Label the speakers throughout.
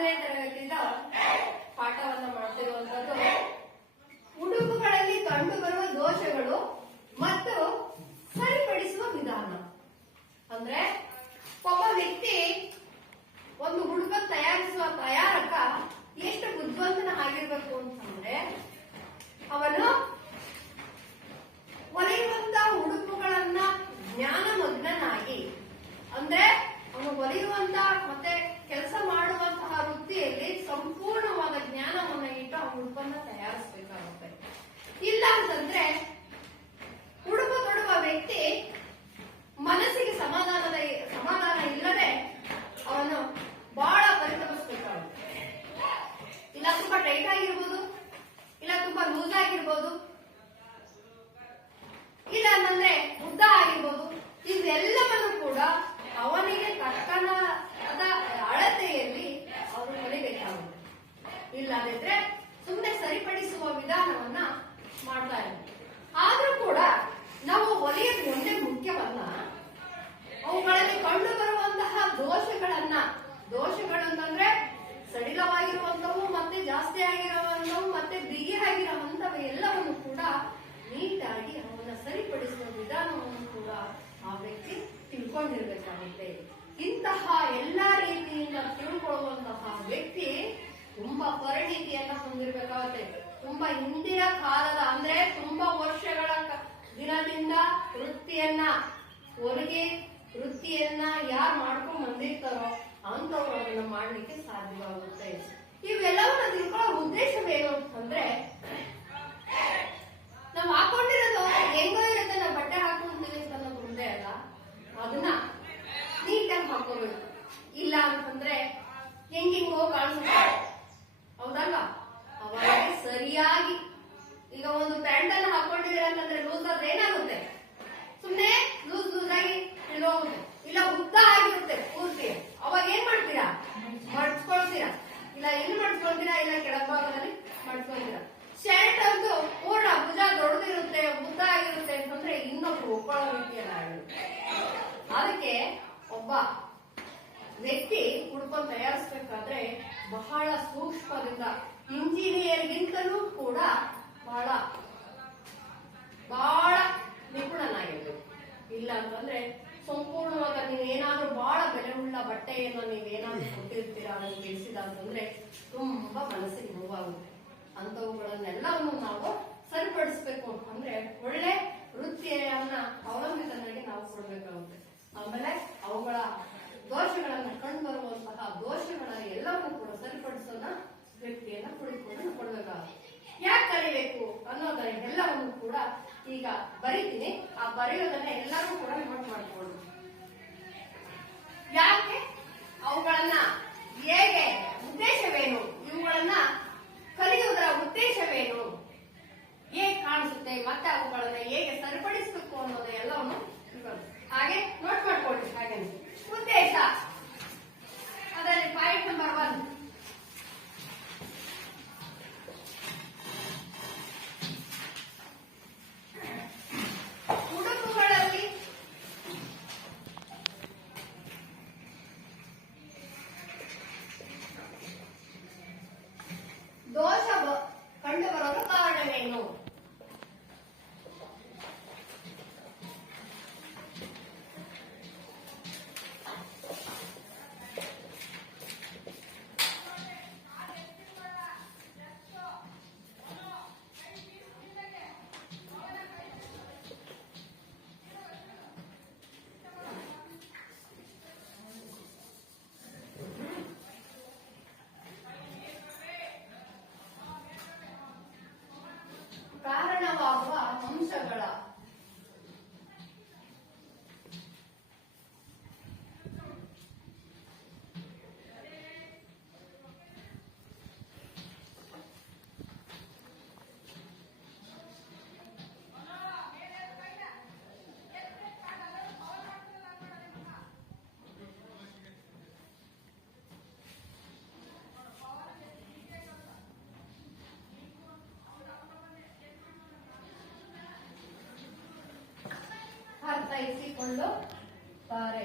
Speaker 1: ಹತ್ತನೇ ತರಗತಿಯಿಂದ ಪಾಠವನ್ನ ಮಾಡ್ತಿರುವಂತದ್ದು. ಉಡುಪುಗಳಲ್ಲಿ ಕಂಡುಬರುವ ದೋಷಗಳು ಮತ್ತು ಸರಿಪಡಿಸುವ ವಿಧಾನ. ಅಂದ್ರೆ ಒಬ್ಬ ವ್ಯಕ್ತಿ ಒಂದು ಹುಡುಗ ತಯಾರಿಸುವ ತಯಾರಕ ಎಷ್ಟು ಬುದ್ಧಿವಂತನ ಆಗಿರ್ಬೇಕು ಅಂತಂದ್ರೆ ಅವನು ಹೊಲಿಯುವಂತ ಉಡುಪುಗಳನ್ನ ಜ್ಞಾನಮಗ್ನನಾಗಿ, ಅಂದ್ರೆ ಅವನು ಹೊಲಿಯುವಂತ ಮತ್ತೆ ಕೆಲಸ ಮಾಡುವಂತಹ ವೃತ್ತಿಯಲ್ಲಿ ಸಂಪೂರ್ಣವಾದ ಜ್ಞಾನವನ್ನ ಇಟ್ಟು ಆ ಉಡುಪನ್ನ ತಯಾರಿಸ್ಬೇಕಾಗುತ್ತೆ. ಇಲ್ಲ ಅಂತಂದ್ರೆ ಉಡುಪು ತೊಡುವ ವ್ಯಕ್ತಿ ಮನಸ್ಸಿಗೆ ಸಮಾಧಾನದ ಸಮಾಧಾನ ಇಲ್ಲದೆ ಅವನು ಬಹಳ ಪರಿತಪಿಸ್ಬೇಕಾಗುತ್ತೆ ಇಲ್ಲ ತುಂಬಾ ಟೈಟ್ ಆಗಿರ್ಬೋದು, ಇಲ್ಲ ತುಂಬಾ ಲೂಸ್ ಆಗಿರ್ಬೋದು ಬಟ್ಟೆಯನ್ನು ನೀವೇನಾದ್ರೂ ಕೊಟ್ಟಿರ್ತೀರಾ ಅದನ್ನು ಬಿಡಿಸಿದ ಅಂತಂದ್ರೆ ತುಂಬಾ ಮನಸ್ಸಿಗೆ ನೋವಾಗುತ್ತೆ. ಅಂತವುಗಳನ್ನೆಲ್ಲವನ್ನು ನಾವು ಸರಿಪಡಿಸ್ಬೇಕು ಅಂದ್ರೆ ಒಳ್ಳೆ ವೃತ್ತಿಯನ್ನ ಅವಲಂಬಿತನಾಗಿ ನಾವು ಕೊಡ್ಬೇಕಾಗುತ್ತೆ. ಆಮೇಲೆ ಅವುಗಳ ದೋಷಗಳನ್ನ ಕಂಡು ಬರುವಂತಹ ದೋಷಗಳ ಎಲ್ಲವನ್ನೂ ಕೂಡ ಸರಿಪಡಿಸೋಣ, ವ್ಯಕ್ತಿಯನ್ನ ಕುಳಿತುಕೊಂಡು ಕೊಡ್ಬೇಕಾಗುತ್ತೆ. ಯಾಕೆ ಕಲಿಬೇಕು ಅನ್ನೋದನ್ನ ಎಲ್ಲವನ್ನು ಕೂಡ ಈಗ ಬರಿತೀನಿ. ಆ ಬರೆಯೋದನ್ನ ಎಲ್ಲರೂ ಕೂಡ ನೋಟ್ ಮಾಡ್ಕೊಳ್ಳಿ ಯಾಕೆ? ಅವುಗಳನ್ನ ಹೇಗೆ ಉದ್ದೇಶವೇನು? ಇವುಗಳನ್ನ ಕಲಿಯುವುದರ ಉದ್ದೇಶವೇನು? ಹೇಗೆ ಕಾಣಿಸುತ್ತೆ? ಮತ್ತೆ ಅವುಗಳನ್ನ ಹೇಗೆ ಸರಿಪಡಿಸಬೇಕು ಅನ್ನೋದು ಎಲ್ಲವನ್ನು ಹಾಗೆ ನೋಟ್ ಮಾಡ್ಕೊಳ್ಳಿ ಹಾಗೆ ಉದ್ದೇಶ. ಅದರಲ್ಲಿ ಪಾಯಿಂಟ್ ನಂಬರ್ ಒನ್ ಕಾರಣವಾಗುವ ಅಂಶಗಳ ಅರ್ಥೈಸಿಕೊಳ್ಳುತ್ತಾರೆ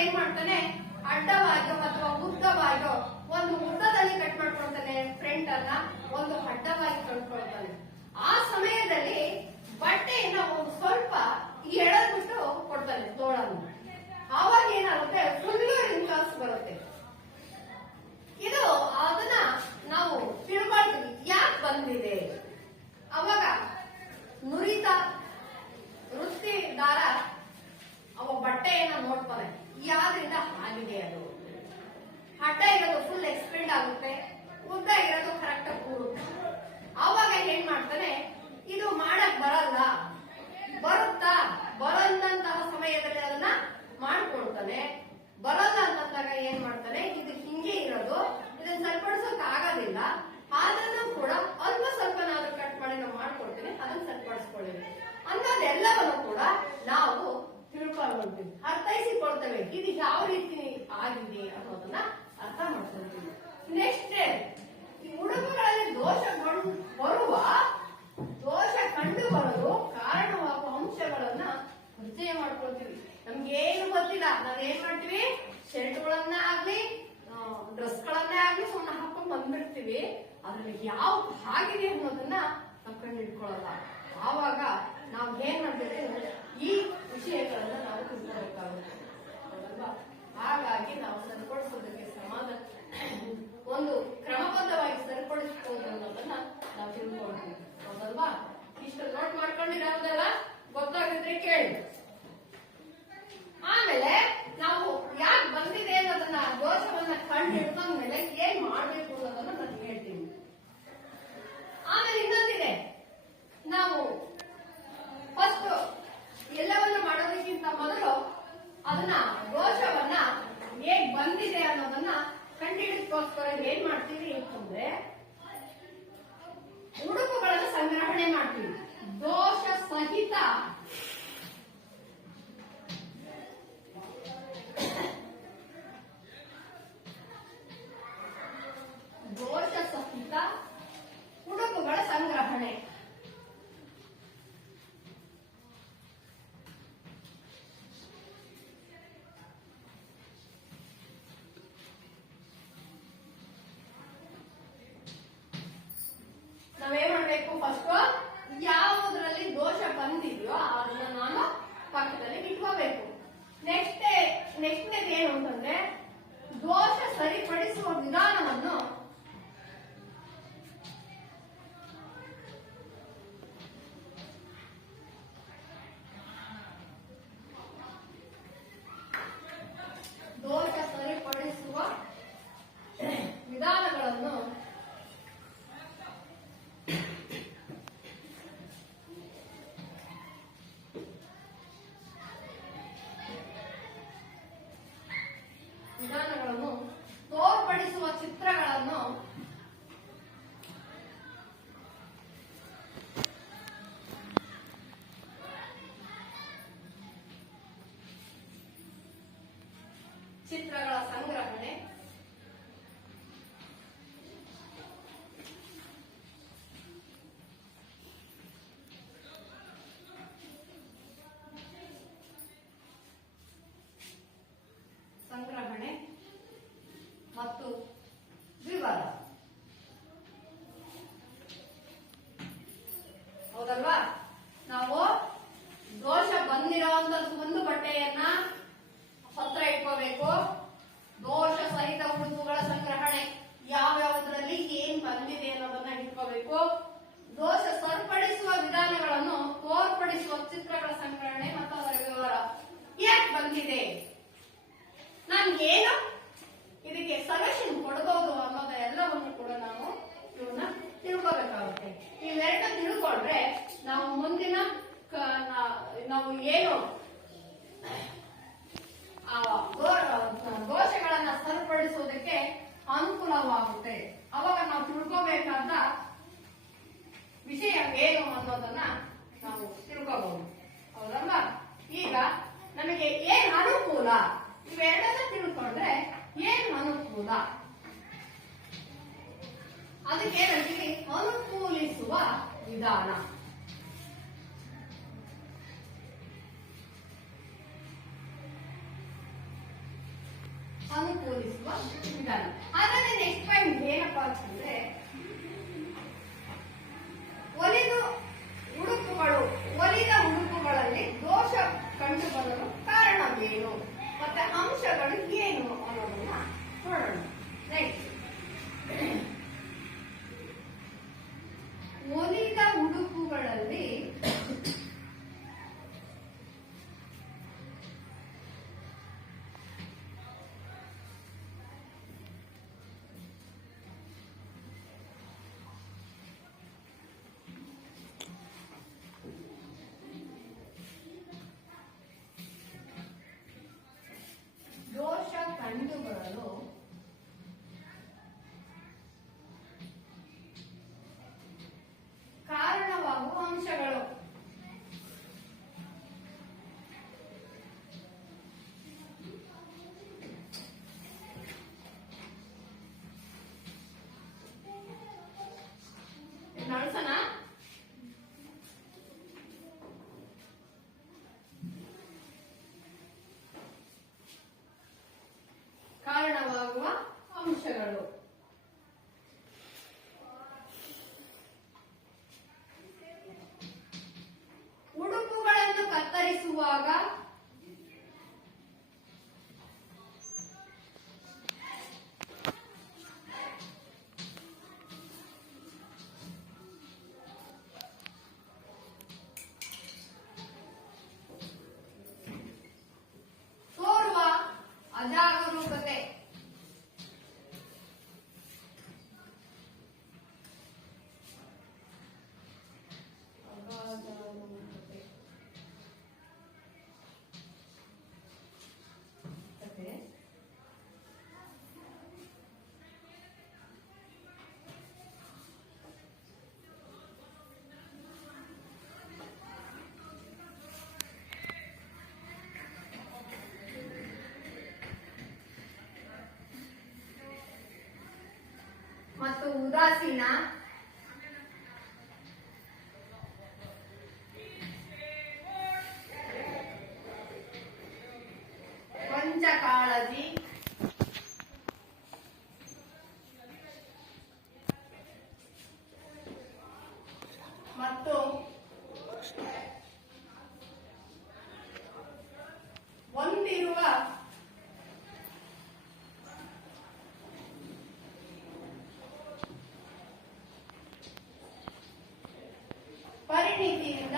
Speaker 1: ಏನ್ ಮಾಡ್ತಾನೆ? ಅಡ್ಡವಾಗಿಯೋ ಅಥವಾ ಉದ್ದವಾಗಿಯೋ ಒಂದು ಉದ್ದದಲ್ಲಿ ಕಟ್ ಮಾಡ್ಕೊಳ್ತಾನೆ ಫ್ರಂಟ್ ಅನ್ನ ಒಂದು ಅಡ್ಡವಾಗಿ ಕಂಡ್ಕೊಳ್ತಾನೆ ಆ ಸಮಯದಲ್ಲಿ ಬಟ್ಟೆಯನ್ನ ಒಂದು ಸ್ವಲ್ಪ ಎಳೆದ್ಬಿಟ್ಟು ಕೊಡ್ತಾನೆ ತೋಳನ್ನು. ಆವಾಗ ಏನಾಗುತ್ತೆ? ಫುಲ್ ರಿಂಕಲ್ಸ್ ಬರುತ್ತೆ. ಇದು ಅದನ್ನ ನಾವು ತಿಳ್ಕೊಳ್ತೀವಿ. ಯಾಕೆ ಬಂದಿದೆ? ಅವಾಗ ನುರಿತ ವೃತ್ತಿದಾರ ಅವ ಬಟ್ಟೆಯನ್ನ ನೋಡ್ತಾನೆ ಯಾವ್ದ್ರಿಂದ ಆಗಿದೆ ಅದು? ಹಠ ಇರೋದು ಫುಲ್ ಎಕ್ಸ್ಪೆಂಡ್ ಆಗುತ್ತೆ, ಉದ್ದ ಇರೋದು ಕರೆಕ್ಟ್ ಕೂರುತ್ತೆ. ಅವಾಗ ಏನ್ ಮಾಡ್ತಾನೆ ಇದು ಮಾಡಕ್ ಬರಲ್ಲ. ಬರುತ್ತಾ? ಬರಲ್ಲಂತಹ ಸಮಯದಲ್ಲಿ ಅದನ್ನ ಮಾಡ್ಕೊಳ್ತಾನೆ. ಬರಲ್ಲ ಅಂತಂದಾಗ ಏನ್ ಮಾಡ್ತಾನೆ, ಇದು ಹಿಂಗೆ ಇರೋದು, ಇದನ್ನ ಸರಿಪಡಿಸೋಕ್ ಆಗೋದಿಲ್ಲ. ಆದ್ರೂ ಕೂಡ ಅಲ್ಪ ಸ್ವಲ್ಪನಾದ್ರೂ ಕಟ್ ಮಾಡಿ ನಾವು ಮಾಡ್ಕೊಡ್ತೀನಿ ಅದನ್ನ ಸರಿಪಡಿಸ್ಕೊಳ್ಳಿ ಅನ್ನೋದೆಲ್ಲವನ್ನು ಕೂಡ ನಾವು ತಿಳ್ಕೊಳ್ತೀವಿ ಅರ್ಥೈಸಿಕೊಳ್ತೇವೆ ಇದು ಯಾವ ರೀತಿ ಆಗಿದೆ ಅನ್ನೋದನ್ನ ಅರ್ಥ ಮಾಡ್ಕೊಳ್ತೀವಿ ನೆಕ್ಸ್ಟ್ ಈ ಉಡುಪುಗಳಲ್ಲಿ ದೋಷ ಬರುವ, ದೋಷ ಕಂಡು ಬರಲು ಕಾರಣವಾಗುವ ಅಂಶಗಳನ್ನ ಮಾಡ್ಕೊಳ್ತೀವಿ. ನಮ್ಗೆ ಗೊತ್ತಿಲ್ಲ. ನಾವ್ ಏನ್ ಮಾಡ್ತೀವಿ? ಶರ್ಟ್ಗಳನ್ನ ಆಗ್ಲಿ ಡ್ರೆಸ್ ಗಳನ್ನೇ ಆಗ್ಲಿ ಸುಮ್ಮನೆ ಹಾಕೊಂಡ್ ಬಂದ್ಬಿಡ್ತೀವಿ. ಅದ್ರಲ್ಲಿ ಯಾವ ಹಾಗಿದೆ ಅನ್ನೋದನ್ನ ನಾವು ಕಂಡು ಹಿಡ್ಕೊಳ್ಳಲ್ಲ ಆವಾಗ ನಾವು ಏನ್ ಮಾಡ್ಬೇಕು ಈ ವಿಷಯಗಳನ್ನ ನಾವು ತಿಳ್ಕೊಬೇಕಾಗುತ್ತೆ ಹಾಗಾಗಿ ನಾವು c'est la falar ಮತ್ತು ಉದಾಸೀನ ಪರಿಣಿತಿಯಿಂದ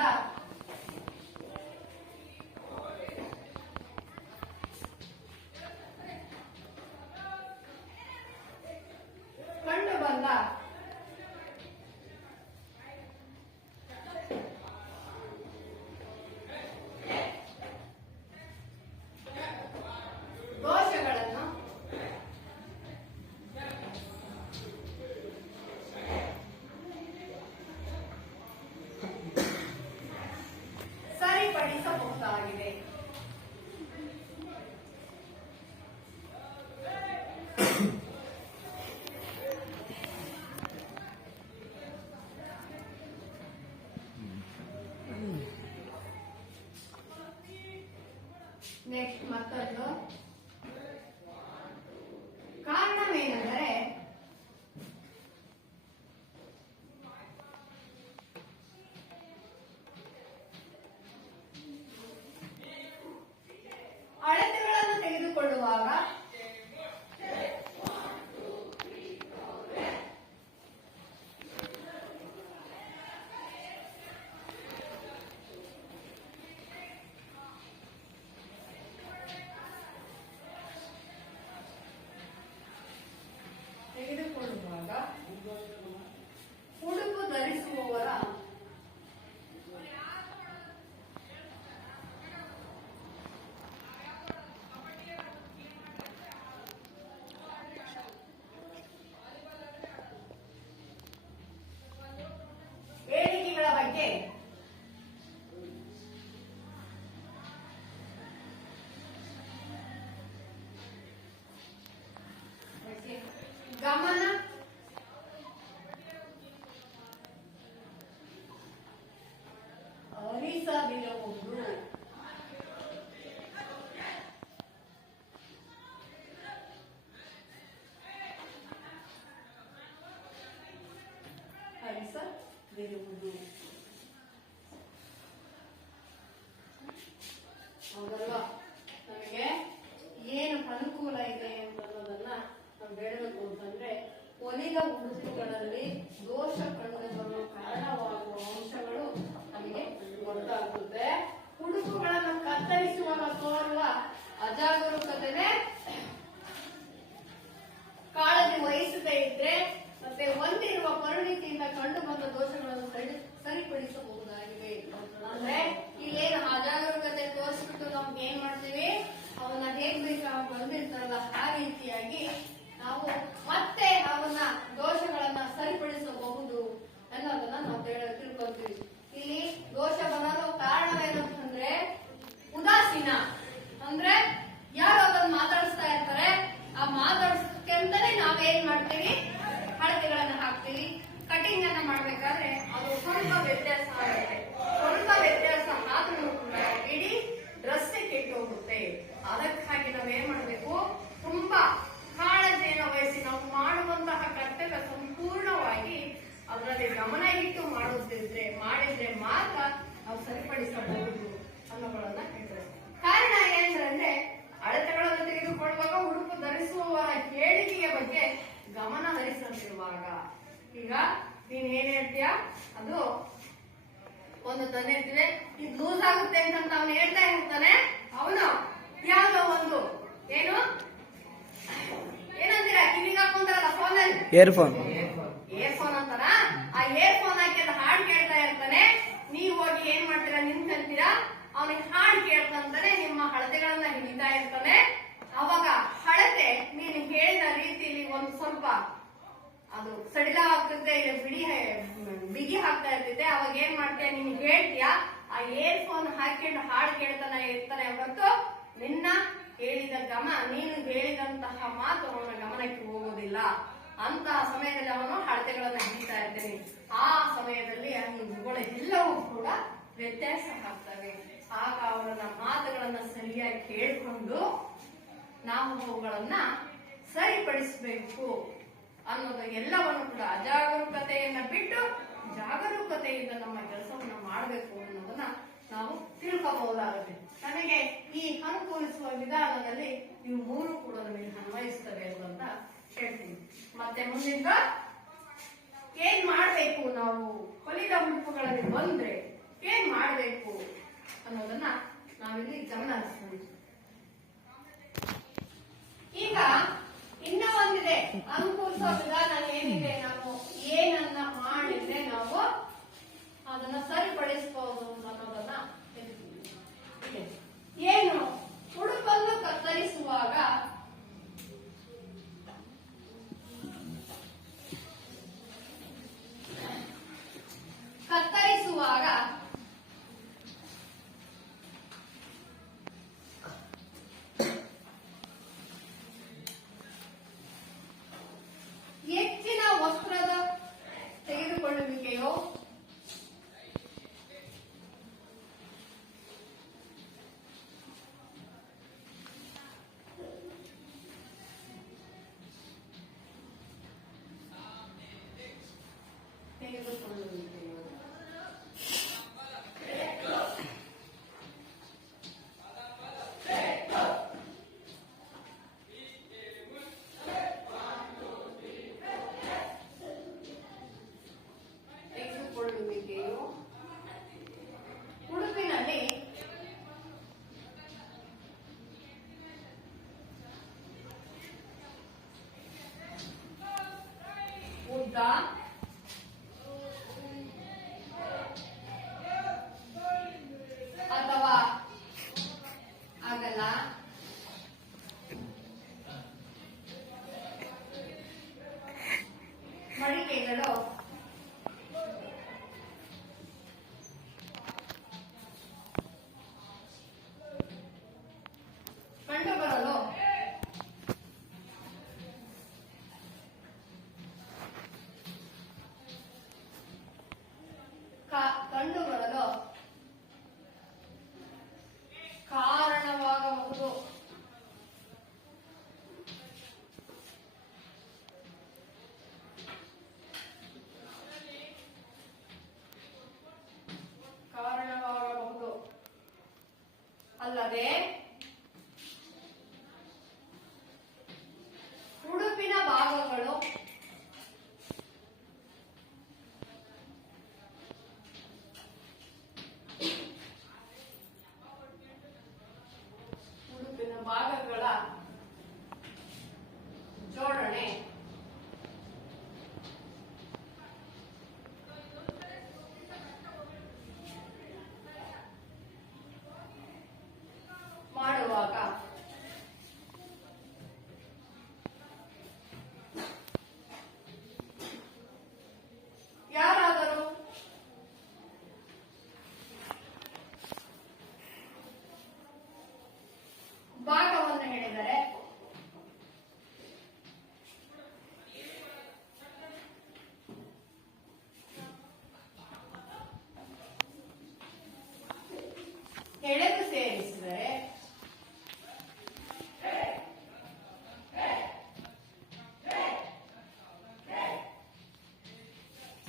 Speaker 1: नेक्स्ट मत ಇರುವುದು ಹೌದಲ್ವಾ ನಮಗೆ ಏನು ಅನುಕೂಲ ಇದೆ ಅನ್ನೋದನ್ನ ನಾವು ಹೇಳಬೇಕು ಅಂತಂದ್ರೆ ಒಲಿದ ಉಡುಪುಗಳಲ್ಲಿ ದೋಷ ಕಂಡುಬರಲು ಕಾರಣವಾಗುವ ಅಂಶಗಳು ನಮಗೆ ಗೊತ್ತಾಗುತ್ತೆ ಉಡುಪುಗಳನ್ನು ಕತ್ತರಿಸುವಾಗ ತೋರುವ ಅಜಾಗರೂಕತೆನೇ ಕಾಳಜಿ ವಹಿಸದೇ ಇದ್ರೆ ಮತ್ತೆ ಹೊಂದಿರುವ ಪರಿಣಿತಿಯಿಂದ ಕಂಡು ಬಂದ ದೋಷಗಳನ್ನು ಸರಿ ಸರಿಪಡಿಸಬಹುದಾಗಿವೆ ಅಂದ್ರೆ ಇಲ್ಲೇನು ಅಜಾಗರೂಕತೆ ತೋರಿಸ್ಬಿಟ್ಟು ನಾವು ಏನ್ ಮಾಡ್ತೀವಿ ಅವನ್ನ ಹೇಗ್ ಬೇಕು ಬಂದಿರ್ತಾರಲ್ಲ ಆ ರೀತಿಯಾಗಿ ನಾವು ಮತ್ತೆ ಅವನ್ನ ದೋಷಗಳನ್ನ ಸರಿಪಡಿಸಬಹುದು ಅನ್ನೋದನ್ನ ನಾವು ತಿಳ್- ತಿಳ್ಕೊತೀವಿ ಇಲ್ಲಿ ದೋಷ ಬರಲು ಕಾರಣವೇನು ಅಂತಂದ್ರೆ ಉದಾಸೀನ ಅಂದ್ರೆ ಯಾರು ಅದನ್ನ ಮಾತಾಡಿಸ್ತಾ ಇರ್ತಾರೆ ಆ ಮಾತಾಡಿಸೋಕೆ ಅಂತಾನೆ ನಾವೇನ್ ಮಾಡ್ತೀವಿ ಹಳದಿಗಳನ್ನ ಹಾಕ್ತೀವಿ ಕಟಿಂಗ್ ಅನ್ನ ಮಾಡ್ಬೇಕಾದ್ರೆ ಅದು ಸ್ವಲ್ಪ ವ್ಯತ್ಯಾಸ ಆಗುತ್ತೆ ಸ್ವಲ್ಪ ವ್ಯತ್ಯಾಸ ಆದ್ರೂ ಕೂಡ ಇಡೀ ಡ್ರೆಸ್ ಕೆಟ್ಟು ಹೋಗುತ್ತೆ ಅದಕ್ಕಾಗಿ ನಾವೇನ್ ಮಾಡ್ಬೇಕು ತುಂಬಾ ಕಾಳಜಿಯನ್ನು ವಹಿಸಿ ನಾವು ಮಾಡುವಂತಹ ಕರ್ತವ್ಯ ಸಂಪೂರ್ಣವಾಗಿ ಅದರಲ್ಲಿ ಗಮನ ಇಟ್ಟು ಮಾಡುತ್ತಿದ್ರೆ ಮಾಡಿದ್ರೆ ಮಾತ್ರ ನಾವು ಸರಿಪಡಿಸಬಹುದು ಅನ್ನೋಗಳನ್ನ ಹೇಳ್ತಾರೆ ಕಾರಣ ಏನಂದ್ರೆ ಅಳತೆಗಳನ್ನು ತೆಗೆದುಕೊಳ್ಳುವಾಗ ಉಡುಪು ಧರಿಸುವವರ ಹೇಳಿಕೆಯ ಬಗ್ಗೆ ಗಮನ ಹರಿಸದಿರುವಾಗ ಈಗ ನೀನ್ ಏನ್ ಹೇಳ್ತೀಯ ಅದು ಒಂದು ತಂದೆ ಇರ್ತೀವಿ ಇದು ಲೂಸ್ ಆಗುತ್ತೆ ಅಂತ ಅವನು ಹೇಳ್ತಾ ಇರ್ತಾನೆ ಅವನು ಯಾವ್ದೋ ಒಂದು ಏನು ಏನಂತೀರ ಕಿವಿಗೆ ಹಾಕೊಂತಾರಲ್ಲ ಫೋನಲ್ಲಿ
Speaker 2: ಇಯರ್ಫೋನ್
Speaker 1: ಏರ್ಫೋನ್ ಅಂತಾರ? ಆ ಏರ್ಫೋನ್ ಹಾಕಿ ಅದು ಹಾಡ್ ಕೇಳ್ತಾ ಇರ್ತಾನೆ. ನೀವ್ ಹೋಗಿ ಏನ್ ಮಾಡ್ತೀರಾ? ನಿಂತ್ಕೊಂತೀರಾ ಅವನಿಗೆ ಹಾಡ್ ಕೇಳ್ತಂತಾನೆ ನಿಮ್ಮ ಹಳತೆಗಳನ್ನ ಹಿಡಿತಾ ಇರ್ತಾನೆ. ಅವಾಗ ಹಳತೆ ನೀನು ಹೇಳಿದ ರೀತಿಯಲ್ಲಿ ಒಂದು ಸ್ವಲ್ಪ ಅದು ಸಡಿಲ ಆಗ್ತದೆ ಇಲ್ಲ ಬಿಡಿ ಬಿಗಿ ಹಾಕ್ತಾ ಇರ್ತೈತೆ ಅವಾಗ ಏನ್ ಮಾಡ್ತೀಯ? ನೀನು ಹೇಳ್ತೀಯ, ಆ ಏರ್ಫೋನ್ ಹಾಕೊಂಡು ಹಾಡು ಕೇಳ್ತಾನೆ ಇರ್ತಾನೆ ಹೊರತು ನಿನ್ನ ಹೇಳಿದ ಗಮ, ನೀನು ಹೇಳಿದಂತಹ ಮಾತು ಅವನ ಗಮನಕ್ಕೆ ಹೋಗೋದಿಲ್ಲ. ಅಂತಹ ಸಮಯದಲ್ಲಿ ಅವನು ಅಳತೆಗಳನ್ನು ಹಿಡಿತಾ ಇರ್ತೇನೆ. ಆ ಸಮಯದಲ್ಲಿ ಅವನ ಎಲ್ಲವೂ ಕೂಡ ವ್ಯತ್ಯಾಸ ಆಗ್ತವೆ. ಆಗ ಅವನ ಮಾತುಗಳನ್ನ ಸರಿಯಾಗಿ ಕೇಳಿಕೊಂಡು ನಾವು ಅವುಗಳನ್ನ ಸರಿಪಡಿಸಬೇಕು ಅನ್ನೋದು ಎಲ್ಲವನ್ನು ಕೂಡ ಅಜಾಗರೂಕತೆಯನ್ನ ಬಿಟ್ಟು ಜಾಗರೂಕತೆಯಿಂದ ನಮ್ಮ ಕೆಲಸವನ್ನ ಮಾಡಬೇಕು ಅನ್ನೋದನ್ನ ನಾವು ತಿಳ್ಕೋಬಹುದಾಗುತ್ತೆ. ನಮಗೆ ಈ ಅನುಕೂಲಿಸುವ ವಿಧಾನದಲ್ಲಿ ಇವು ಮೂರು ಕೂಡ ನಮಗೆ ಅನ್ವಯಿಸ್ತವೆ ಅಂತ ಹೇಳ್ತೀನಿ ಮತ್ತೆ ಮುಂದಿನ ಏನ್ ಮಾಡ್ಬೇಕು ನಾವು? ಹೊಲಿದ ಉಡುಪುಗಳಲ್ಲಿ ಬಂದ್ರೆ ಏನ್ ಮಾಡ್ಬೇಕು ಅನ್ನೋದನ್ನ ನಾವಿಲ್ಲಿ ಗಮನ ಹರಿಸ್ತೀವಿ ಈಗ ಇನ್ನ ಒಂದಿದೆ. ಅನುಕೂಲಿಸೋ ವಿಧಾನ ಏನಿದೆ ನಾವು? ಏನನ್ನ ಮಾಡಿದ್ರೆ ನಾವು ಅದನ್ನ ಸರಿಪಡಿಸಬಹುದು ಅನ್ನೋದನ್ನ. ಏನು? ಉಡುಪನ್ನು ಕತ್ತರಿಸುವಾಗ ಕತ್ತರಿಸುವಾಗ Hello. off.
Speaker 2: ಎಳೆದು ಸೇರಿಸಿದರೆ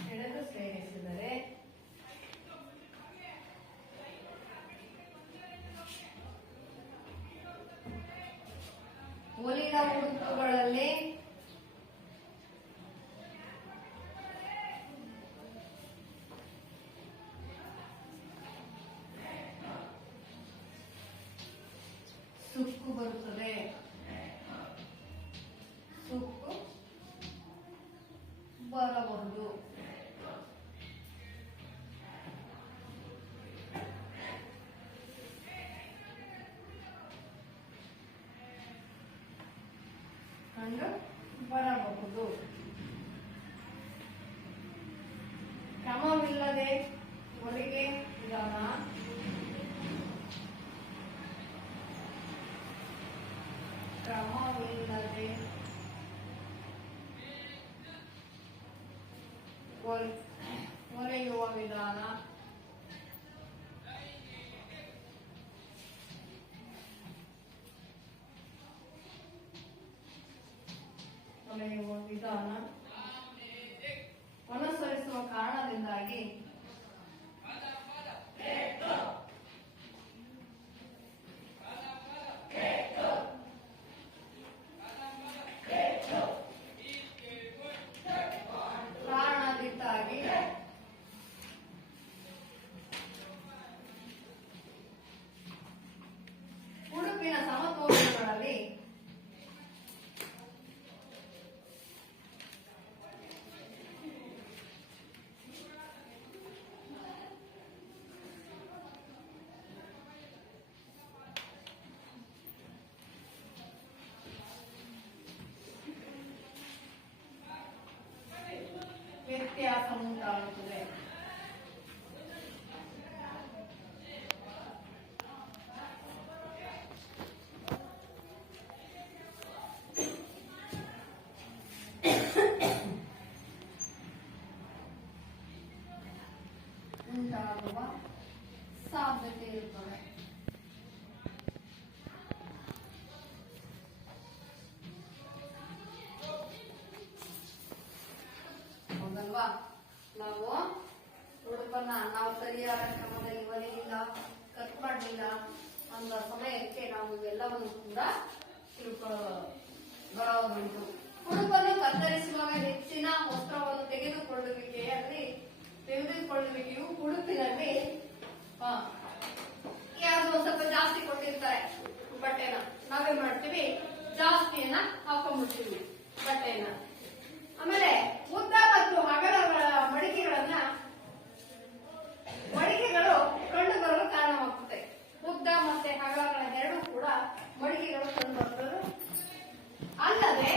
Speaker 2: ಎಳೆದು ಸೇರಿಸಿದರೆ
Speaker 1: ಹೊಲಿದ ಉಡುಪುಗಳಲ್ಲಿ ಕಂಡು ಬರಬಹುದು ಕ್ರಮವಿಲ್ಲದೆ ಹೊಲಿಗೆ ವಿಧಾನ ಕ್ರಮವಿಲ್ಲದೆ ಹೊಲ್- ಹೊಲೆಯುವ ವಿಧಾನ yang. ಉಂಟಾಗುವ ಸಾಧ್ಯತೆ ಇರುತ್ತದೆ ಹೌದಲ್ವಾ? ನಾವು ಉಡುಪನ್ನ ನಾವು ಸರಿಯಾದ ಕ್ರಮದಲ್ಲಿ ಹೊಲಿಲಿಲ್ಲ ಕಟ್ ಮಾಡಲಿಲ್ಲ ಅಂದ ಸಮಯಕ್ಕೆ ನಾವು ಇವೆಲ್ಲವನ್ನು ಕೂಡ ತಿಳ್ಕೊ ಬರೋದುಂಟು ಉಡುಪನ್ನು ಕತ್ತರಿಸುವಾಗ ಹೆಚ್ಚಿನ ತೆಗೆದುಕೊಳ್ಳುವಿಕೆಯಲ್ಲಿ ತೆಗೆದುಕೊಳ್ಳುವಿಕೆಯು ಉಡುಪಿನಲ್ಲಿ ಯಾರು ಒಂದ್ ಸ್ವಲ್ಪ ಜಾಸ್ತಿ ಕೊಟ್ಟಿರ್ತಾರೆ. ಬಟ್ಟೆನ. ನಾವೇನ್ ಮಾಡ್ತೀವಿ. ಜಾಸ್ತಿಯನ್ನ ಹಾಕೊಂಡ್ಬಿಡ್ತೀವಿ ಬಟ್ಟೆನ. ಆಮೇಲೆ ಉದ್ದ ಮತ್ತು ಅಗಲಗಳ ಮಡಿಕೆಗಳನ್ನ, ಮಡಿಕೆಗಳು ಕಂಡು ಬರಲು ಕಾರಣವಾಗುತ್ತೆ ಉದ್ದ ಮತ್ತೆ ಅಗಲಗಳ ಎರಡೂ ಕೂಡ ಮಡಿಕೆಗಳು ಕಂಡು ಬರಲು ಅಲ್ಲದೆ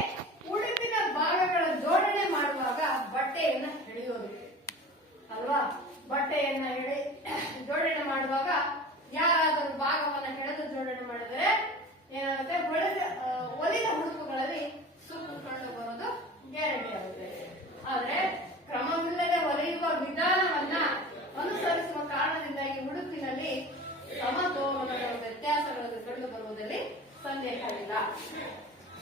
Speaker 1: ಉಡುಪಿನ ಭಾಗಗಳ ಜೋಡಣೆ ಮಾಡುವಾಗ ಬಟ್ಟೆಯನ್ನ ಎಳೆಯೋದು ಅಲ್ವಾ? ಬಟ್ಟೆಯನ್ನ ಹೇಳಿ ಜೋಡಣೆ ಮಾಡುವಾಗ ಯಾರಾದರೂ ಭಾಗವನ್ನ ಎಳೆದು ಜೋಡಣೆ ಮಾಡಿದರೆ ಏನಾಗುತ್ತೆ? ಹೊಳೆದ ಒಲಿದ ಹುಡುಪುಗಳಲ್ಲಿ ಸುಕ್ಕು ಕಂಡು ಬರೋದು ಗ್ಯಾರಂಟಿ ಆಗುತ್ತೆ ಆದ್ರೆ ಕ್ರಮವಿಲ್ಲದೆ ಹೊಲಿಯುವ ವಿಧಾನವನ್ನ ಅನುಸರಿಸುವ ಕಾರಣದಿಂದಾಗಿ ಉಡುಪಿನಲ್ಲಿ ಸಮತೋಲನದ ವ್ಯತ್ಯಾಸಗಳನ್ನು ಕಂಡು ಬರುವುದರಲ್ಲಿ ಸಂದೇಹವಿಲ್ಲ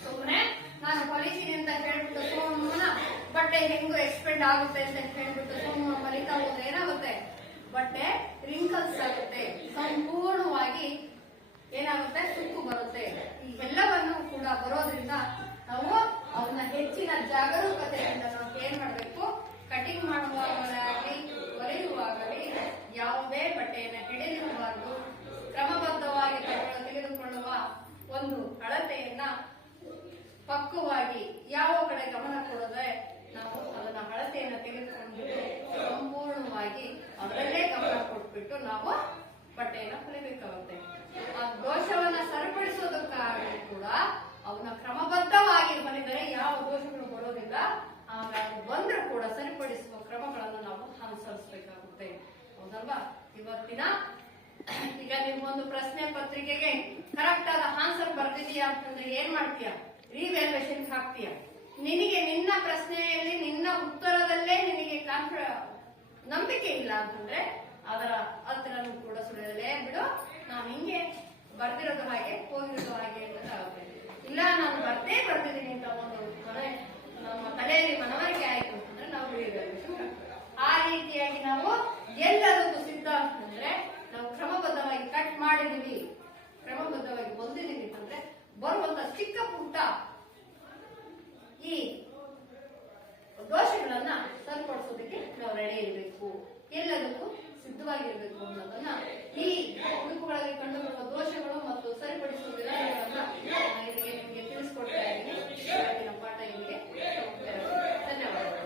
Speaker 1: ಸುಮ್ಮನೆ ನಾನು ಹೊಲಿತೀನಿ ಅಂತ ಹೇಳ್ಬಿಟ್ಟು ಸುಮ್ಮನ ಬಟ್ಟೆ ಹೆಂಗು ಎಕ್ಸ್ಪೆಂಡ್ ಆಗುತ್ತೆ ಅಂತ ಹೇಳ್ಬಿಟ್ಟು ಸುಮ್ಮ ಮಲಿತಾ ಹೋದ್ರೆ ಏನಾಗುತ್ತೆ ಬಟ್ಟೆ ರಿಂಕಲ್ಸ್ ಆಗುತ್ತೆ. ಸಂಪೂರ್ಣವಾಗಿ ಏನಾಗುತ್ತೆ? ಸುಕ್ಕು ಬರುತ್ತೆ. ಇವೆಲ್ಲವನ್ನು ಕೂಡ ಬರೋದ್ರಿಂದ ನಾವು ಅವನ್ನ ಹೆಚ್ಚಿನ ಜಾಗರೂಕತೆಯಿಂದ ನಾವು ಏನ್ ಮಾಡಬೇಕು? ಕಟಿಂಗ್ ಮಾಡುವಾಗಲಾಗಲಿ ಹೊಲಿಯುವಾಗಲಿ ಯಾವುದೇ ಬಟ್ಟೆಯನ್ನ ಹಿಡಿದಿರಬಾರದು ಕ್ರಮಬದ್ಧವಾಗಿ ತೆಗೆದುಕೊಳ್ಳುವ ಒಂದು ಅಳತೆಯನ್ನ ಪಕ್ವವಾಗಿ ಯಾವ ಕಡೆ ಗಮನ ಕೊಡದೆ ನಾವು ಅದನ್ನ ಅಳತೆಯನ್ನ ತೆಗೆದುಕೊಂಡು ಸಂಪೂರ್ಣವಾಗಿ ಅದರಲ್ಲೇ ಗಮನ ಕೊಟ್ಬಿಟ್ಟು ನಾವು ಬಟ್ಟೆಯನ್ನ ಹೊಲಿಬೇಕಾಗುತ್ತೆ. ಆ ದೋಷವನ್ನ ಸರಿಪಡಿಸೋದಕ್ಕಾಗಿ ಕೂಡ ಅವನ್ನ ಕ್ರಮಬದ್ಧವಾಗಿ ಹೊಲಿದರೆ ಯಾವ ದೋಷಗಳು ಬರೋದಿಲ್ಲ. ಆಮೇಲೆ ಬಂದ್ರೆ ಕೂಡ ಸರಿಪಡಿಸುವ ಕ್ರಮಗಳನ್ನು ನಾವು ಅನುಸರಿಸಬೇಕಾಗುತ್ತೆ. ಹೌದಲ್ವಾ? ಇವತ್ತಿನ ಈಗ ನಿಮ್ಗೊಂದು ಪ್ರಶ್ನೆ ಪತ್ರಿಕೆಗೆ ಕರೆಕ್ಟ್ ಆದ ಆನ್ಸರ್ ಬರ್ದಿದೀಯಾ ಅಂತಂದ್ರೆ ಏನ್ ಮಾಡ್ತೀಯ? ರಿವ್ಯಾಲ್ಯೂಯೇಷನ್ ಹಾಕ್ತೀಯ? ನಿನಗೆ ನಿನ್ನ ಪ್ರಶ್ನೆಯಲ್ಲಿ, ನಿನ್ನ ಉತ್ತರದಲ್ಲೇ ನಿನಗೆ ಕಾನ್ಫಿಡ ನಂಬಿಕೆ ಇಲ್ಲ ಅಂತಂದ್ರೆ ಅದರ ಹತ್ರನೂ ಕೂಡ ಸುಳಿಯಲೇ ಬಿಡು. ನಾನು ಬರ್ದಿರೋದು ಹಾಗೆ, ಹೋಗಿರೋದು ಹಾಗೆ ಅನ್ನೋದಾಗುತ್ತೆ ಇಲ್ಲ, ನಾನು ಬರ್ತೇ ಬರ್ತಿದ್ದೀನಿ ಅಂತ ಒಂದು ಮನೆ, ನಮ್ಮ ತಲೆಯಲ್ಲಿ ಮನವರಿಕೆ ಆಯಿತು ಅಂತಂದ್ರೆ ನಾವು ಉಳಿಬೇಕು ಆ ರೀತಿಯಾಗಿ ನಾವು ಎಲ್ಲದಕ್ಕೂ ಸಿದ್ಧ ಅಂತಂದ್ರೆ ನಾವು ಕ್ರಮಬದ್ಧವಾಗಿ ಕಟ್ ಮಾಡಿದೀವಿ ಕ್ರಮಬದ್ಧವಾಗಿ ಬಂದಿದೀವಿ ಅಂತಂದ್ರೆ ಬರುವಂತ ಚಿಕ್ಕ ಪುಟ್ಟ ಈ ದೋಷಗಳನ್ನ ಸರಿಪಡಿಸೋದಕ್ಕೆ ನಾವು ರೆಡಿ ಇರಬೇಕು. ಎಲ್ಲದಕ್ಕೂ ಸಿದ್ಧವಾಗಿರ್ಬೇಕು ಅನ್ನೋದನ್ನ ಈ ಉಡುಪುಗಳಲ್ಲಿ ಕಂಡುಬರುವ ದೋಷಗಳು ಮತ್ತು ಸರಿಪಡಿಸುವ ವಿಧಾನಗಳನ್ನ ನಿಮಗೆ ತಿಳಿಸ್ಕೊಡ್ತಾ ಇದ್ದೀನಿ. ಪಾಠ ಇಲ್ಲಿಗೆ ಧನ್ಯವಾದಗಳು.